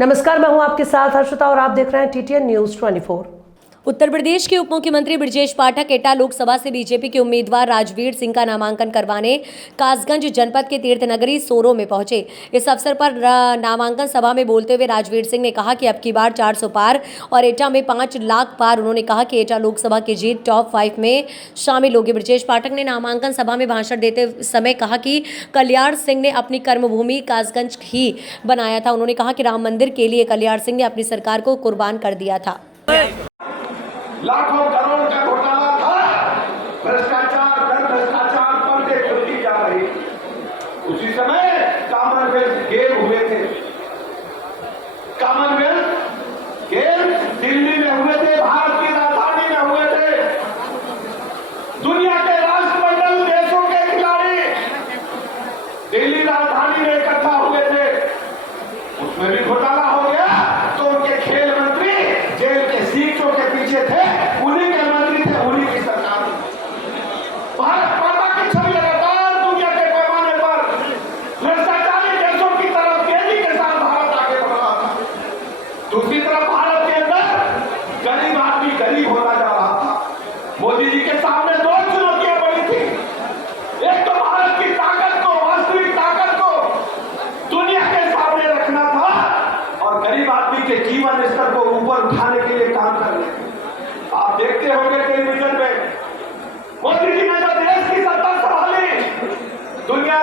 नमस्कार, मैं हूं आपके साथ हर्षिता और आप देख रहे हैं TTN न्यूज़ 24। उत्तर प्रदेश के उप मुख्यमंत्री ब्रजेश पाठक एटा लोकसभा से बीजेपी के उम्मीदवार राजवीर सिंह का नामांकन करवाने कासगंज जनपद के तीर्थ नगरी सोरो में पहुंचे। इस अवसर पर नामांकन सभा में बोलते हुए राजवीर सिंह ने कहा कि अब की बार 400 पार और एटा में 5 लाख पार। उन्होंने कहा कि एटा लोकसभा की जीत टॉप 5 में शामिल होगी। ब्रजेश पाठक ने नामांकन सभा में भाषण देते समय कहा कि कल्याण सिंह ने अपनी कर्मभूमि कासगंज ही बनाया था। उन्होंने कहा कि राम मंदिर के लिए कल्याण सिंह ने अपनी सरकार को कुर्बान कर दिया था। लाखों करोड़ का घोटाला था, भ्रष्टाचार कर भ्रष्टाचार पर देखती जा रही। उसी समय कॉमनवेल्थ गेम हुए थे। कॉमनवेल्थ गेम दिल्ली में हुए थे, भारत की राजधानी में हुए थे। दुनिया के राष्ट्रमंडल देशों के खिलाड़ी दिल्ली राजधानी में इकट्ठा हुए थे। उसमें भी घोटाला हो गया तो उनके खेल मंत्री जेल के सीटों के पीछे थे, उन्हीं के मंत्री थे, उन्हीं की सरकार। भारत माता की छवि लगातार दुनिया के पैमाने पर भ्रष्टाचारी देशों की तरफ तेजी के साथ भारत आगे बढ़ रहा था। दूसरी तरफ भारत के अंदर गरीब आदमी गरीब होता जा रहा था। मोदी जी के सामने दो चुनौतियां बड़ी थी। एक तो भारत की ताकत को, वास्तविक ताकत को दुनिया के सामने रखना था और गरीब आदमी के जीवन स्तर को ऊपर उठाने के लिए काम करना। आप देखते होंगे टेलीविजन में मोदी जी ने जब देश की सत्ता संभाली, दुनिया